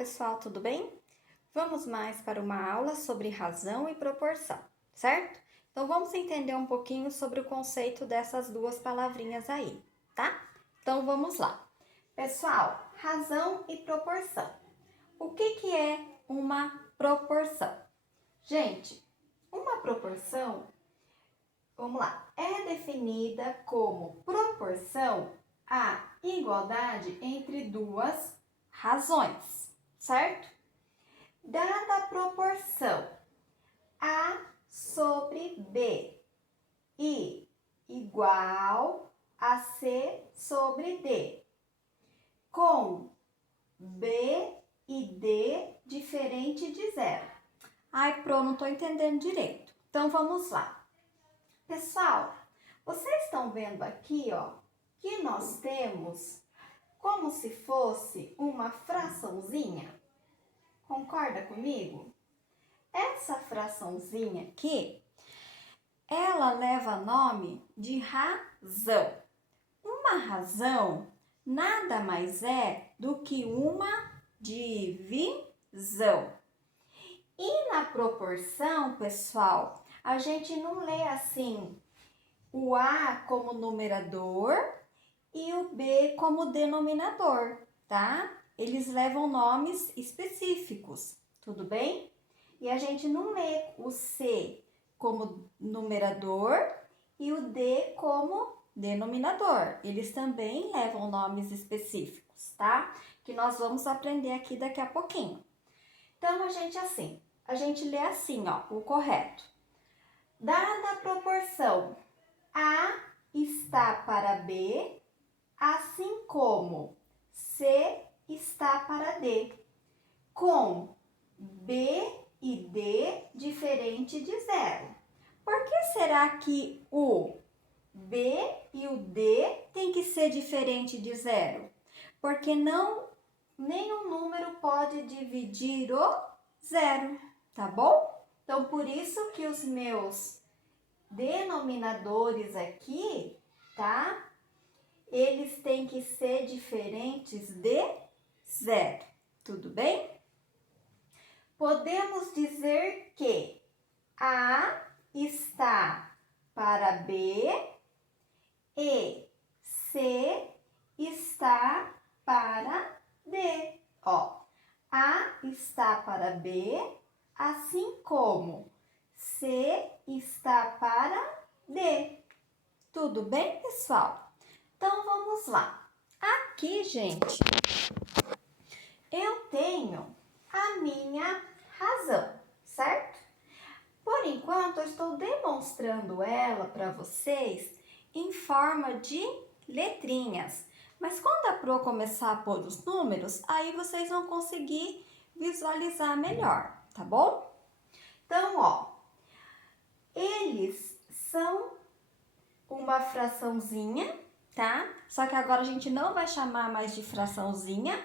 pessoal, tudo bem? Vamos mais para uma aula sobre razão e proporção, certo? Então vamos entender um pouquinho sobre o conceito dessas duas palavrinhas aí, tá? Então vamos lá. Pessoal, razão e proporção. O que é uma proporção? Gente, uma proporção, vamos lá, é definida como proporção à igualdade entre duas razões, certo? Dada a proporção A sobre B e igual a C sobre D, com B e D diferente de zero. Ai, Pro, não estou entendendo direito. Então, vamos lá. Pessoal, vocês estão vendo aqui, ó, que nós temos como se fosse uma fraçãozinha? Concorda comigo? Essa fraçãozinha aqui, ela leva nome de razão. Uma razão nada mais é do que uma divisão. E na proporção, pessoal, a gente não lê assim o A como numerador e o B como denominador, tá? Eles levam nomes específicos, tudo bem? E a gente não lê o C como numerador e o D como denominador. Eles também levam nomes específicos, tá? Que nós vamos aprender aqui daqui a pouquinho. Então, a gente lê assim, ó, o correto. Dada a proporção A está para B, assim como C está para D, com B e D diferente de zero. Por que será que o B e o D tem que ser diferente de zero? Porque nenhum número pode dividir o zero, tá bom? Então, por isso que os meus denominadores aqui, tá? Eles têm que ser diferentes de zero, tudo bem? Podemos dizer que A está para B e C está para D. Ó, A está para B, assim como C está para D. Tudo bem, pessoal? Então, vamos lá. Aqui, gente, eu tenho a minha razão, certo? Por enquanto, eu estou demonstrando ela para vocês em forma de letrinhas. Mas quando a Pro começar a pôr os números, aí vocês vão conseguir visualizar melhor, tá bom? Então, ó, eles são uma fraçãozinha, tá? Só que agora a gente não vai chamar mais de fraçãozinha.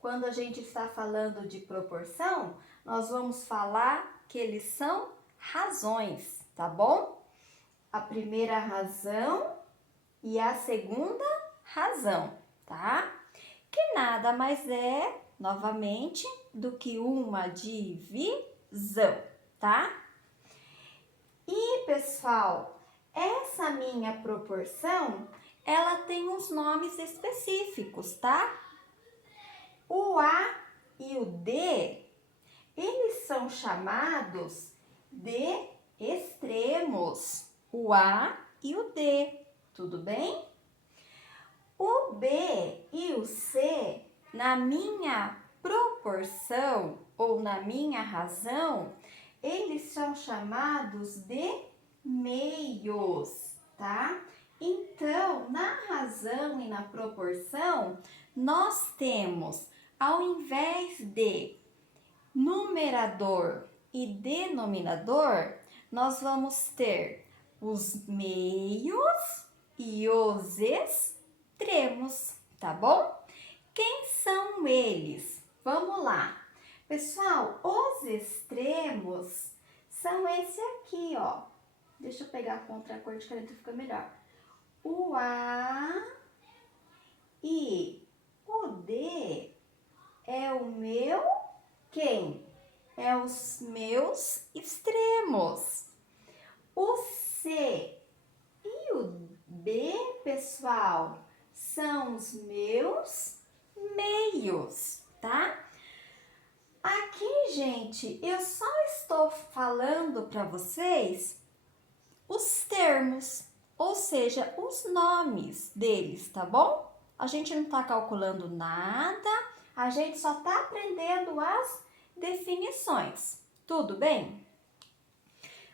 Quando a gente está falando de proporção, nós vamos falar que eles são razões, tá bom? A primeira razão e a segunda razão, tá? Que nada mais é, novamente, do que uma divisão, tá? E, pessoal, essa minha proporção, ela tem uns nomes específicos, tá? O A e o D, eles são chamados de extremos. O A e o D, tudo bem? O B e o C, na minha proporção ou na minha razão, eles são chamados de meios, tá? Então, na razão e na proporção, nós temos, ao invés de numerador e denominador, nós vamos ter os meios e os extremos, tá bom? Quem são eles? Vamos lá. Pessoal, os extremos são esse aqui, ó. Deixa eu pegar contra a cor de caneta, fica melhor. O A e o D é o meu quem? É os meus extremos. O C e o D, pessoal, são os meus meios, tá? Aqui, gente, eu só estou falando para vocês os termos, ou seja, os nomes deles, tá bom? A gente não está calculando nada, a gente só está aprendendo as definições, tudo bem?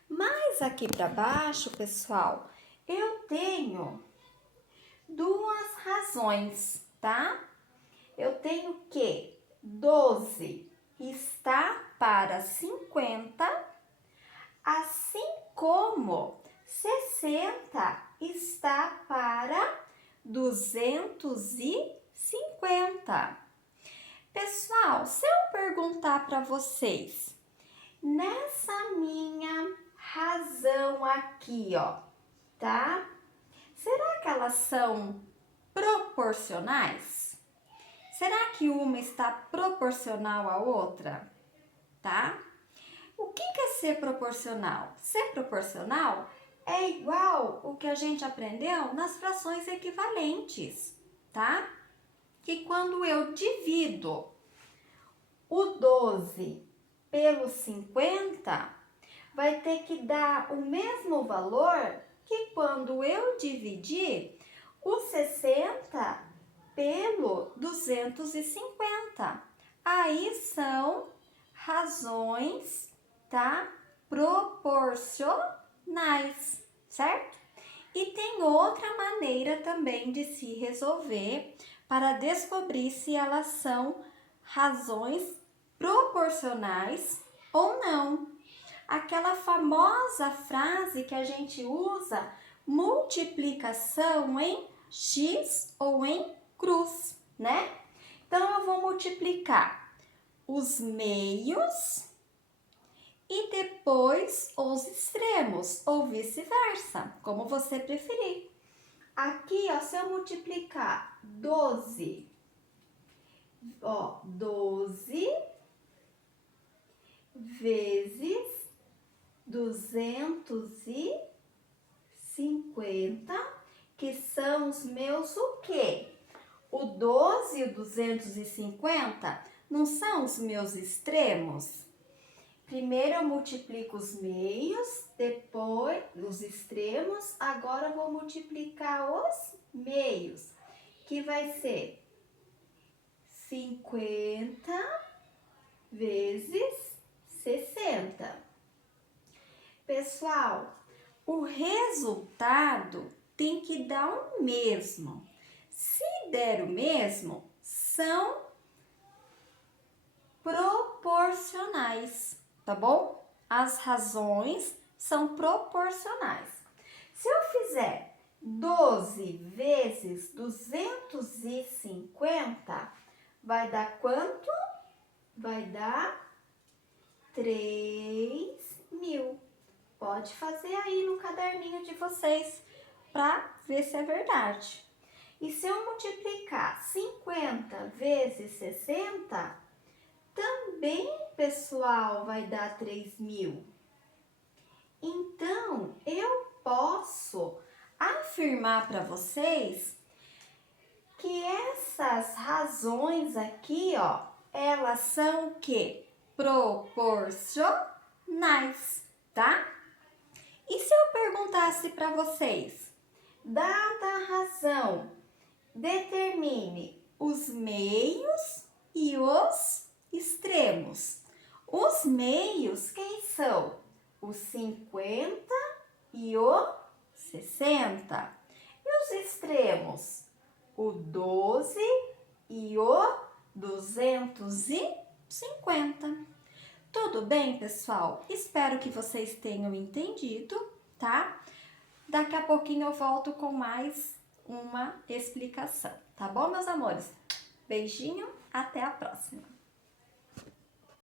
Mas aqui para baixo, pessoal, eu tenho duas razões, tá? Eu tenho que 12 está para 50, assim como 60 está para 250. Pessoal, se eu perguntar para vocês, nessa minha razão aqui, ó, tá? Será que elas são proporcionais? Será que uma está proporcional à outra? Tá? O que é ser proporcional? Ser proporcional é igual o que a gente aprendeu nas frações equivalentes, tá? Que quando eu divido o 12 pelo 50, vai ter que dar o mesmo valor que quando eu dividir o 60 pelo 250. Aí são razões, tá? Proporcionais, certo? E tem outra maneira também de se resolver para descobrir se elas são razões proporcionais ou não. Aquela famosa frase que a gente usa, multiplicação em x ou em cruz, né? Então, eu vou multiplicar os meios e depois os extremos, ou vice-versa, como você preferir. Aqui, ó, se eu multiplicar 12, ó, 12 vezes 250, que são os meus o quê? O 12 e o 250 não são os meus extremos? Primeiro eu multiplico os meios, depois os extremos, agora eu vou multiplicar os meios, que vai ser 50 vezes 60. Pessoal, o resultado tem que dar o mesmo. Se der o mesmo, são proporcionais, tá bom? As razões são proporcionais. Se eu fizer 12 vezes 250, vai dar quanto? Vai dar 3.000. Pode fazer aí no caderninho de vocês para ver se é verdade. E se eu multiplicar 50 vezes 60, também, pessoal, vai dar 3.000. Então, eu posso afirmar para vocês que essas razões aqui, ó, elas são o quê? Proporcionais, tá? E se eu perguntasse para vocês, dada a razão, determine os meios e os extremos. Os meios, quem são? O 50 e o 60. E os extremos? O 12 e o 250. Tudo bem, pessoal? Espero que vocês tenham entendido, tá? Daqui a pouquinho eu volto com mais uma explicação, tá bom, meus amores? Beijinho, até a próxima!